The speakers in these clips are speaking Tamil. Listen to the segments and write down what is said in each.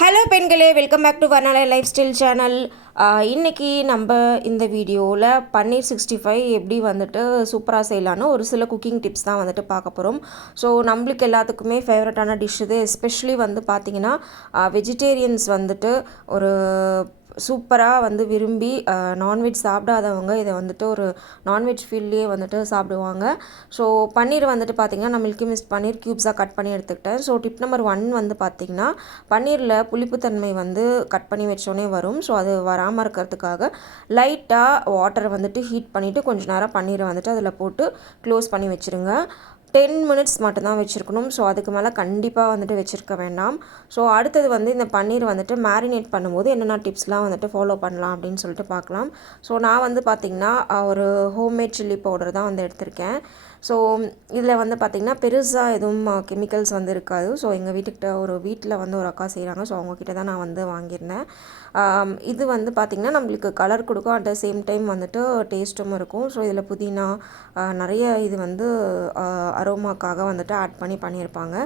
ஹலோ பெண்களே, welcome back to Varnalaya lifestyle channel. இன்றைக்கி நம்ம இந்த வீடியோவில் பன்னீர் 65 எப்படி வந்துட்டு சூப்பராக செய்யலான்னு ஒரு சில குக்கிங் டிப்ஸ் தான் வந்துட்டு பார்க்க போகிறோம். ஸோ நம்மளுக்கு எல்லாத்துக்குமே ஃபேவரட்டான டிஷ் இது. எஸ்பெஷலி வந்து பார்த்திங்கன்னா வெஜிடேரியன்ஸ் வந்துட்டு ஒரு சூப்பராக வந்து விரும்பி நான்வெஜ் சாப்பிடாதவங்க இதை வந்துட்டு ஒரு நான்வெஜ் ஃபீல்ட்லேயே வந்துட்டு சாப்பிடுவாங்க. ஸோ பன்னீர் வந்துட்டு பார்த்திங்கன்னா நான் மில்கி மிஸ்ட் பன்னீர் க்யூப்ஸாக கட் பண்ணி எடுத்துக்கிட்டேன். ஸோ டிப் நம்பர் 1 வந்து பார்த்திங்கன்னா பன்னீரில் புளிப்புத்தன்மை வந்து கட் பண்ணி வச்சோடனே வரும். ஸோ அது வராமல் இருக்கிறதுக்காக லைட்டாக வாட்டரை வந்துட்டு ஹீட் பண்ணிவிட்டு கொஞ்சம் நேரம் பன்னீரை வந்துட்டு அதில் போட்டு க்ளோஸ் பண்ணி வச்சுருங்க. 10 மினிட்ஸ் மட்டும்தான் வச்சுருக்கணும். ஸோ அதுக்கு மேலே கண்டிப்பாக வந்துட்டு வச்சுருக்க வேண்டாம். ஸோ அடுத்தது வந்து இந்த பன்னீர் வந்துட்டு மேரினேட் பண்ணும்போது என்னென்ன டிப்ஸ்லாம் வந்துட்டு ஃபாலோ பண்ணலாம் அப்படின்னு சொல்லிட்டு பார்க்கலாம். ஸோ நான் வந்து பார்த்திங்கன்னா ஒரு ஹோம்மேட் சில்லி பவுடர் தான் வந்து எடுத்திருக்கேன். ஸோ இதில் வந்து பார்த்திங்கன்னா பெருசாக எதுவும் கெமிக்கல்ஸ் வந்து இருக்காது. ஸோ எங்கள் வீட்டுக்கிட்ட ஒரு வீட்டில் வந்து ஒரு அக்கா செய்கிறாங்க. ஸோ அவங்கக்கிட்ட தான் நான் வந்து வாங்கியிருந்தேன். இது வந்து பார்த்திங்கன்னா நம்மளுக்கு கலர் கொடுக்கும், அட் த சேம் டைம் வந்துட்டு டேஸ்ட்டும் இருக்கும். ஸோ இதில் புதினா நிறைய இது வந்து அரோமாக்காக வந்துட்டு ஆட் பண்ணியிருப்பாங்க.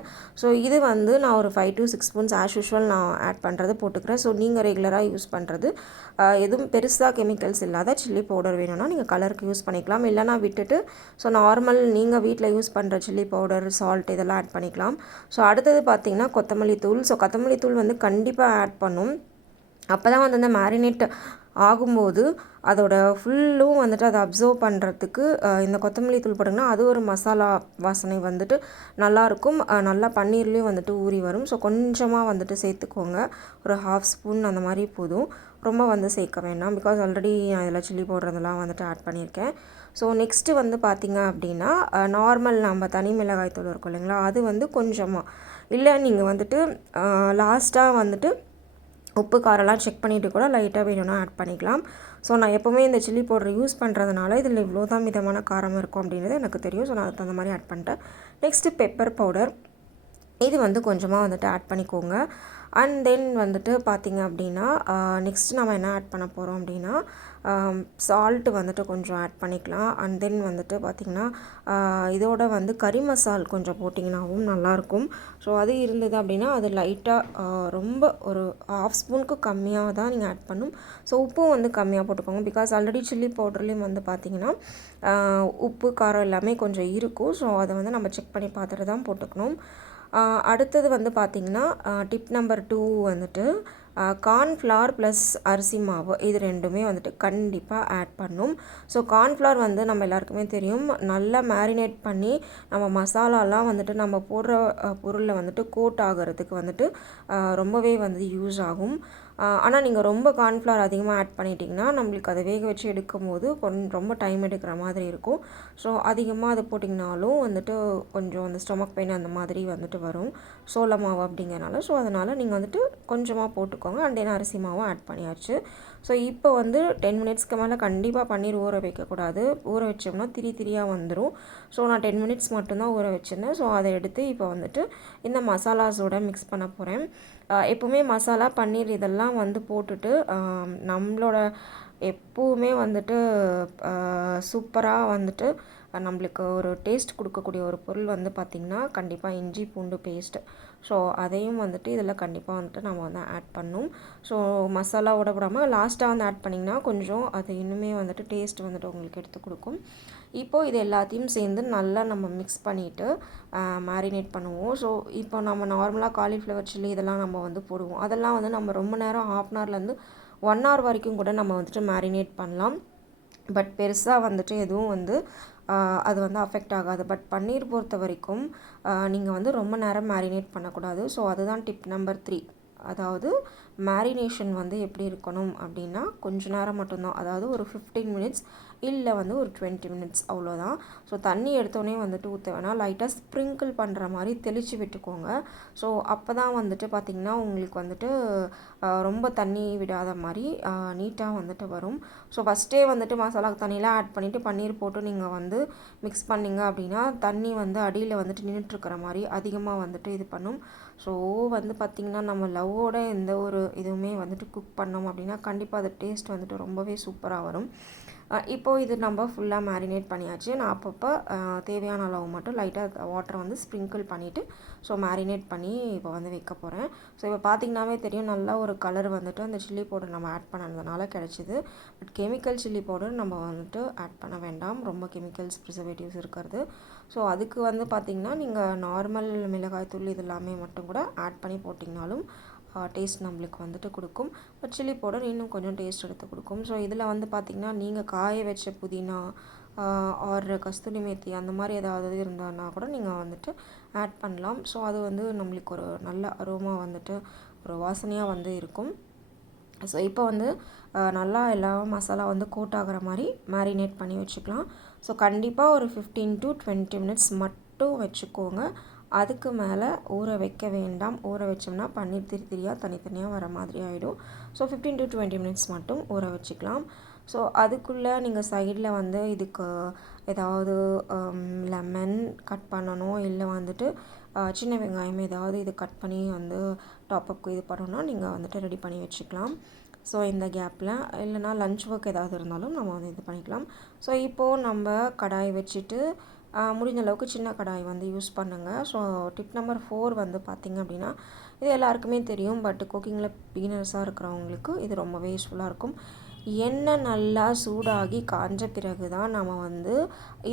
ஸோ இது வந்து நான் ஒரு 5 to 6 ஸ்பூன்ஸ் ஆஸ் யூஷுவல் நான் ஆட் பண்ணுறது போட்டுக்கிறேன். ஸோ நீங்கள் ரெகுலராக யூஸ் பண்ணுறது எதுவும் பெருசாக கெமிக்கல்ஸ் இல்லாத சில்லி பவுடர் வேணும்னா நீங்கள் கலருக்கு யூஸ் பண்ணிக்கலாம். இல்லைனா விட்டுட்டு ஸோ நார்மல் நீங்கள் வீட்டில் யூஸ் பண்ணுற சில்லி பவுடர், சால்ட் இதெல்லாம் ஆட் பண்ணிக்கலாம். ஸோ அடுத்தது பார்த்திங்கன்னா கொத்தமல்லி தூள். ஸோ கொத்தமல்லி தூள் வந்து கண்டிப்பாக ஆட் பண்ணும். அப்போ தான் வந்து அந்த மேரினேட் ஆகும்போது அதோட ஃபுல்லும் வந்துட்டு அதை அப்சர்வ் பண்ணுறதுக்கு இந்த கொத்தமல்லி தூள் போட்டிங்கன்னா அது ஒரு மசாலா வாசனை வந்துட்டு நல்லாயிருக்கும். நல்லா பன்னீர்லேயும் வந்துட்டு ஊறி வரும். ஸோ கொஞ்சமாக வந்துட்டு சேர்த்துக்கோங்க. ஒரு 1/2 ஸ்பூன் அந்த மாதிரி போதும். ரொம்ப வந்து சேர்க்க வேண்டாம். பிகாஸ் ஆல்ரெடி நான் இதில் சில்லி பவுடர் வந்துட்டு ஆட் பண்ணியிருக்கேன். ஸோ நெக்ஸ்ட்டு வந்து பார்த்திங்க அப்படின்னா நார்மல் நம்ம தனி மிளகாய் தூள் இருக்கும் இல்லைங்களா, அது வந்து கொஞ்சமாக இல்லை நீங்கள் வந்துட்டு லாஸ்ட்டாக வந்துட்டு உப்பு காரெல்லாம் செக் பண்ணிவிட்டு கூட லைட்டாக வேணும்னா ஆட் பண்ணிக்கலாம். ஸோ நான் எப்போவுமே இந்த சில்லி பவுடர் யூஸ் பண்ணுறதுனால இதில் இவ்வளோ தான் மிதமான காரம் இருக்கும் அப்படின்றது எனக்கு தெரியும். ஸோ நான் அதுக்கு தகுந்த மாதிரி ஆட் பண்ணிட்டேன். நெக்ஸ்ட்டு பெப்பர் பவுடர், இது வந்து கொஞ்சமாக வந்துட்டு ஆட் பண்ணிக்கோங்க. அண்ட் தென் வந்துட்டு பார்த்திங்க அப்படின்னா நெக்ஸ்ட் நம்ம என்ன ஆட் பண்ண போகிறோம் அப்படின்னா சால்ட்டு வந்துட்டு கொஞ்சம் ஆட் பண்ணிக்கலாம். அண்ட் தென் வந்துட்டு பார்த்திங்கன்னா இதோட வந்து கறி மசால் கொஞ்சம் போட்டிங்கனாவும் நல்லாயிருக்கும். ஸோ அது இருந்தது அப்படின்னா அது லைட்டாக ரொம்ப ஒரு 1/2 ஸ்பூனுக்கு கம்மியாக தான் நீங்கள் ஆட் பண்ணணும். ஸோ உப்பும் வந்து கம்மியாக போட்டுக்கோங்க. பிகாஸ் ஆல்ரெடி சில்லி பவுடர்லேயும் வந்து பார்த்திங்கன்னா உப்பு காரம் எல்லாமே கொஞ்சம் இருக்கும். ஸோ அதை வந்து நம்ம செக் பண்ணி பார்த்துட்டு தான் போட்டுக்கணும். அடுத்தது வந்து பார்த்திங்கன்னா டிப் நம்பர் 2 வந்துட்டு கார்ன்ஃப்ளவர் ப்ளஸ் அரிசி மாவு இது ரெண்டுமே வந்துட்டு கண்டிப்பாக ஆட் பண்ணும். ஸோ கார்ன்ஃப்ளவர் வந்து நம்ம எல்லாருக்குமே தெரியும், நல்லா மேரினேட் பண்ணி நம்ம மசாலாலாம் வந்துட்டு நம்ம போடுற பொருளில் வந்துட்டு கோட் ஆகிறதுக்கு வந்துட்டு ரொம்பவே வந்து யூஸ் ஆகும். ஆனால் நீங்கள் ரொம்ப கார்ன்ஃப்ளவர் அதிகமாக ஆட் பண்ணிட்டீங்கன்னா நம்மளுக்கு அதை வேக வச்சு எடுக்கும் போது ரொம்ப டைம் எடுக்கிற மாதிரி இருக்கும். ஸோ அதிகமாக அதை போட்டிங்கனாலும் வந்துட்டு கொஞ்சம் அந்த ஸ்டொமக் பெயின் அந்த மாதிரி வந்துட்டு வரும் சோள மாவு அப்படிங்கிறனால. ஸோ அதனால் நீங்கள் வந்துட்டு கொஞ்சமாக போட்டுக்கோங்க. அண்ட் தென் அரிசி மாவும் ஆட் பண்ணியாச்சு. ஸோ இப்போ வந்து 10 மினிட்ஸ்க்கு மேலே கண்டிப்பாக பன்னீர் ஊற வைக்கக்கூடாது. ஊற வச்சோம்னா திரியாக வந்துடும். ஸோ நான் 10 மினிட்ஸ் மட்டும்தான் ஊற வச்சுருந்தேன். ஸோ அதை எடுத்து இப்போ வந்துட்டு இந்த மசாலாஸோடு மிக்ஸ் பண்ண போகிறேன். எப்போவுமே மசாலா, பன்னீர் இதெல்லாம் வந்து போட்டுட்டு நம்மளோட எப்போவுமே வந்துட்டு சூப்பராக வந்துட்டு நம்மளுக்கு ஒரு டேஸ்ட் கொடுக்கக்கூடிய ஒரு பொருள் வந்து பார்த்திங்கன்னா கண்டிப்பாக இஞ்சி பூண்டு பேஸ்ட்டு. ஸோ அதையும் வந்துட்டு இதில் கண்டிப்பாக வந்துட்டு நம்ம வந்து ஆட் பண்ணணும். ஸோ மசாலாவோட விடாமல் லாஸ்ட்டாக வந்து ஆட் பண்ணிங்கன்னா கொஞ்சம் அது இன்னுமே வந்துட்டு டேஸ்ட் வந்துட்டு உங்களுக்கு எடுத்து கொடுக்கும். இப்போது இது எல்லாத்தையும் சேர்ந்து நல்லா நம்ம மிக்ஸ் பண்ணிவிட்டு மேரினேட் பண்ணுவோம். ஸோ இப்போ நம்ம நார்மலாக காலிஃப்ளவர் சில்லி இதெல்லாம் நம்ம வந்து போடுவோம். அதெல்லாம் வந்து நம்ம ரொம்ப நேரம் 1/2 ஹவர்லேருந்து 1 ஹவர் வரைக்கும் கூட நம்ம வந்துட்டு மேரினேட் பண்ணலாம். பட் பெருசாக வந்துட்டு எதுவும் வந்து அது வந்து அஃபெக்ட் ஆகாது. பட் பன்னீர் பொறுத்த வரைக்கும் நீங்கள் வந்து ரொம்ப நேரம் மேரினேட் பண்ணக்கூடாது. ஸோ அதுதான் டிப் நம்பர் 3. அதாவது மேரினேஷன் வந்து எப்படி இருக்கணும் அப்படின்னா கொஞ்ச நேரம் மட்டும்தான், அதாவது ஒரு 15 மினிட்ஸ் இல்லை வந்து ஒரு 20 மினிட்ஸ் அவ்வளோதான். ஸோ தண்ணி எடுத்தோடனே வந்துட்டு ஊற்ற வேணாம், லைட்டாக ஸ்ப்ரிங்கிள் பண்ணுற மாதிரி தெளித்து விட்டுக்கோங்க. ஸோ அப்போ தான் வந்துட்டு பார்த்திங்கன்னா உங்களுக்கு வந்துட்டு ரொம்ப தண்ணி விடாத மாதிரி நீட்டாக வந்துட்டு வரும். ஸோ ஃபஸ்ட்டே வந்துட்டு மசாலாக்கு தண்ணியெலாம் ஆட் பண்ணிவிட்டு பன்னீர் போட்டு நீங்கள் வந்து மிக்ஸ் பண்ணிங்க அப்படின்னா தண்ணி வந்து அடியில் வந்துட்டு நின்றுட்டுருக்கிற மாதிரி அதிகமாக வந்துட்டு இது பண்ணும். ஸோ வந்து பார்த்திங்கன்னா நம்ம லவ்வோட எந்த ஒரு இதுவுமே வந்துட்டு குக் பண்ணோம் அப்படின்னா கண்டிப்பாக அது டேஸ்ட் வந்துட்டு ரொம்பவே சூப்பராக வரும். இப்போது இது நம்ம ஃபுல்லாக மேரினேட் பண்ணியாச்சு. நான் அப்பப்போ தேவையான அளவு மட்டும் லைட்டாக வாட்டரை வந்து ஸ்ப்ரிங்கிள் பண்ணிவிட்டு ஸோ மேரினேட் பண்ணி இப்போ வந்து வைக்க போகிறேன். ஸோ இப்போ பார்த்திங்கனாவே தெரியும், நல்லா ஒரு கலர் வந்துட்டு அந்த சில்லி பவுடர் நம்ம ஆட் பண்ணதுனால கிடச்சிது. பட் கெமிக்கல் சில்லி பவுடர் நம்ம வந்துட்டு ஆட் பண்ண வேண்டாம், ரொம்ப கெமிக்கல்ஸ் ப்ரிசர்வேட்டிவ்ஸ் இருக்கிறது. ஸோ அதுக்கு வந்து பார்த்திங்கன்னா நீங்கள் நார்மல் மிளகாய் தூள் இது எல்லாமே மட்டும் கூட ஆட் பண்ணி போட்டிங்கனாலும் டேஸ்ட் நம்மளுக்கு வந்துட்டு கொடுக்கும். பட் சில்லி பவுடர் இன்னும் கொஞ்சம் டேஸ்ட் எடுத்து கொடுக்கும். ஸோ இதில் வந்து பார்த்திங்கன்னா நீங்கள் காய வச்ச புதினா ஆர் கஸ்தூரி மேத்தி அந்த மாதிரி ஏதாவது இருந்தான்னா கூட நீங்கள் வந்துட்டு ஆட் பண்ணலாம். ஸோ அது வந்து நம்மளுக்கு ஒரு நல்ல அரோமா வந்துட்டு ஒரு வாசனையாக வந்து இருக்கும். ஸோ இப்போ வந்து நல்லா எல்லா மசாலா வந்து கோட் ஆகிற மாதிரி மேரினேட் பண்ணி வச்சுக்கலாம். ஸோ கண்டிப்பாக ஒரு 15 to 20 மினிட்ஸ் மட்டும் வச்சுக்கோங்க. அதுக்கு மேலே ஊற வைக்க வேண்டாம். ஊற வச்சோம்னா பன்னீர் திரியாக தனித்தனியாக வர மாதிரி ஆகிடும். ஸோ 15 to 20 மினிட்ஸ் மட்டும் ஊற வச்சுக்கலாம். ஸோ அதுக்குள்ளே நீங்கள் சைடில் வந்து இதுக்கு ஏதாவது லெமன் கட் பண்ணணும், இல்லை வந்துட்டு சின்ன வெங்காயம் ஏதாவது இது கட் பண்ணி வந்து டாப்அப்க்கு இது பண்ணணும்னா நீங்கள் வந்துட்டு ரெடி பண்ணி வச்சுக்கலாம். ஸோ இந்த கேப்பில் இல்லைனா லன்ச் ஒர்க் ஏதாவது இருந்தாலும் நம்ம வந்து இது பண்ணிக்கலாம். ஸோ இப்போது நம்ம கடாய் வச்சுட்டு முடிஞ்ச அளவுக்கு சின்ன கடாய் வந்து யூஸ் பண்ணுங்கள். ஸோ டிப் நம்பர் 4 வந்து பார்த்திங்க அப்படின்னா, இது எல்லாருக்குமே தெரியும், பட் குக்கிங்கில் பிகினர்ஸாக இருக்கிறவங்களுக்கு இது ரொம்பவே யூஸ்ஃபுல்லாக இருக்கும். எண்ணெய் நல்லா சூடாகி காஞ்ச பிறகு தான் நம்ம வந்து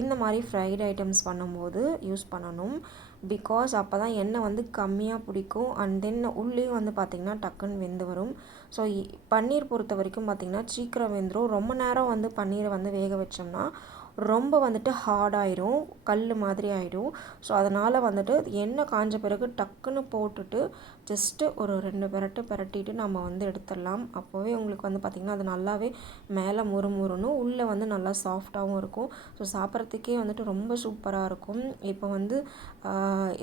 இந்த மாதிரி ஃப்ரைட் ஐட்டம்ஸ் பண்ணும்போது யூஸ் பண்ணணும். பிகாஸ் அப்போ தான் எண்ணெய் வந்து கம்மியாக பிடிக்கும். அண்ட் தென் உள்ளேயும் வந்து பார்த்திங்கன்னா டக்குன்னு வெந்து வரும். ஸோ பன்னீர் பொறுத்த வரைக்கும் பார்த்திங்கன்னா சீக்கிரம் வெந்துடும். ரொம்ப நேரம் வந்து பன்னீரை வந்து வேக வச்சோம்னா ரொம்ப வந்துட்டு ஹார்டாயிரும், கல் மாதிரி ஆகிடும். ஸோ அதனால் வந்துட்டு எண்ணெய் காஞ்ச பிறகு டக்குன்னு போட்டுட்டு ஜஸ்ட்டு ஒரு 2 பிரட்டிட்டு நம்ம வந்து எடுத்துடலாம். அப்போவே உங்களுக்கு வந்து பார்த்திங்கன்னா அது நல்லாவே மேலே முறுமுறுன்னு உள்ளே வந்து நல்லா சாஃப்டாகவும் இருக்கும். ஸோ சாப்பிட்றதுக்கே வந்துட்டு ரொம்ப சூப்பராக இருக்கும். இப்போ வந்து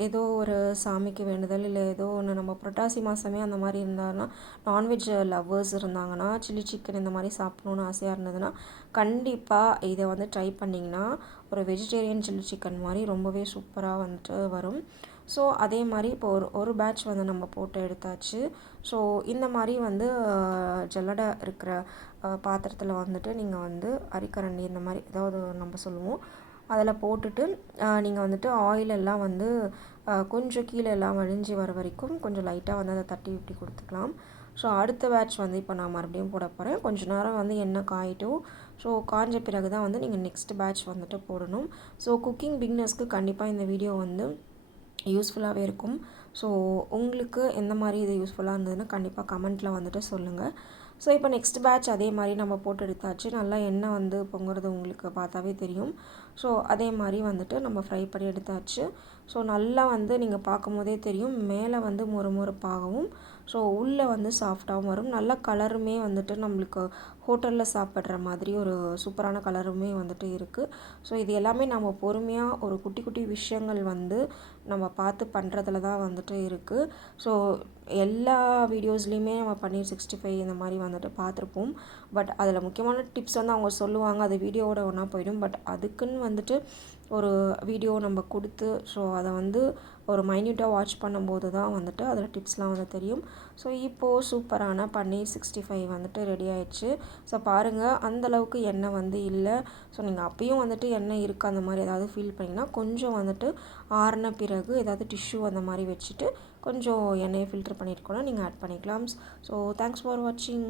ஏதோ ஒரு சாமிக்கு வேண்டுதல் இல்லை ஏதோ ஒன்று நம்ம புரட்டாசி மாதமே அந்த மாதிரி இருந்தாங்கன்னா, நான்வெஜ் லவ்வர்ஸ் இருந்தாங்கன்னா, சில்லி சிக்கன் இந்த மாதிரி சாப்பிட்ணுன்னு ஆசையாக இருந்ததுன்னா கண்டிப்பாக இதை வந்து ட்ரை பண்ணிங்கன்னா ஒரு வெஜிடேரியன் சில்லி சிக்கன் மாதிரி ரொம்பவே சூப்பராக வந்துட்டு வரும். ஸோ அதே மாதிரி இப்போ ஒரு பேட்ச் வந்து நம்ம போட்டு எடுத்தாச்சு. ஸோ இந்த மாதிரி வந்து ஜல்லடை இருக்கிற பாத்திரத்தில் வந்துட்டு நீங்கள் வந்து அரிக்கரண்டி இந்த மாதிரி ஏதாவது நம்ம சொல்லுவோம், அதில் போட்டுட்டு நீங்கள் வந்துட்டு ஆயிலெல்லாம் வந்து கொஞ்சம் கீழே எல்லாம் வழிஞ்சி வர வரைக்கும் கொஞ்சம் லைட்டாக வந்து அதை தட்டி விட்டி கொடுத்துக்கலாம். ஸோ அடுத்த பேட்ச் வந்து இப்போ நான் மறுபடியும் போட போகிறேன். கொஞ்சம் நேரம் வந்து எண்ணெய் காயிட்டும். ஸோ காஞ்ச பிறகு தான் வந்து நீங்கள் நெக்ஸ்ட் பேட்ச் வந்துட்டு போடணும். ஸோ குக்கிங் பிகினர்ஸ்க்கு கண்டிப்பாக இந்த வீடியோ வந்து யூஸ்ஃபுல்லாகவே இருக்கும். ஸோ உங்களுக்கு எந்த மாதிரி இது யூஸ்ஃபுல்லாக இருந்ததுன்னு கண்டிப்பாக கமெண்ட்டில் வந்துட்டு சொல்லுங்கள். ஸோ இப்போ நெக்ஸ்ட் பேட்ச் அதே மாதிரி நம்ம போட்டு எடுத்தாச்சு. நல்லா எண்ணெய் வந்து பொங்குறது உங்களுக்கு பார்த்தாவே தெரியும். ஸோ அதே மாதிரி வந்துட்டு நம்ம ஃப்ரை பண்ணி எடுத்தாச்சு. ஸோ நல்லா வந்து நீங்கள் பார்க்கும் போதே தெரியும், மேலே வந்து மொறுமொறுப்பாகவும் ஸோ உள்ளே வந்து சாஃப்டாகவும் வரும். நல்ல கலருமே வந்துட்டு நம்மளுக்கு ஹோட்டலில் சாப்பிட்ற மாதிரி ஒரு சூப்பரான கலருமே வந்துட்டு இருக்குது. ஸோ இது எல்லாமே நம்ம பொறுமையாக ஒரு குட்டி குட்டி விஷயங்கள் வந்து நம்ம பார்த்து பண்ணுறதுல தான் வந்துட்டு இருக்குது. ஸோ எல்லா வீடியோஸ்லேயுமே நம்ம பன்னீர் 65 இந்த மாதிரி வந்துட்டு பார்த்துருப்போம். பட் அதில் முக்கியமான டிப்ஸ் வந்து அவங்க சொல்லுவாங்க, அது வீடியோவோட ஒன்றா போயிடும். பட் அதுக்குன்னு வந்துட்டு ஒரு வீடியோ நம்ம கொடுத்து ஸோ அதை வந்து ஒரு மைன்யூட்டாக வாட்ச் பண்ணும்போது தான் வந்துட்டு அதில் டிப்ஸ்லாம் வந்து தெரியும். ஸோ இப்போது சூப்பரான பன்னீர் 65 வந்துட்டு ரெடி ஆயிடுச்சு. ஸோ பாருங்கள், அந்தளவுக்கு எண்ணெய் வந்து இல்லை. ஸோ நீங்கள் அப்பயும் வந்துட்டு எண்ணெய் இருக்குது அந்த மாதிரி ஏதாவது ஃபீல் பண்ணிங்கன்னா கொஞ்சம் வந்துட்டு ஆறின பிறகு ஏதாவது டிஷ்யூ அந்த மாதிரி வச்சுட்டு கொஞ்சம் எண்ணெயை ஃபில்டர் பண்ணிட்டு கூட நீங்கள் ஆட் பண்ணிக்கலாம். ஸோ தேங்க்ஸ் ஃபார் வாட்சிங்.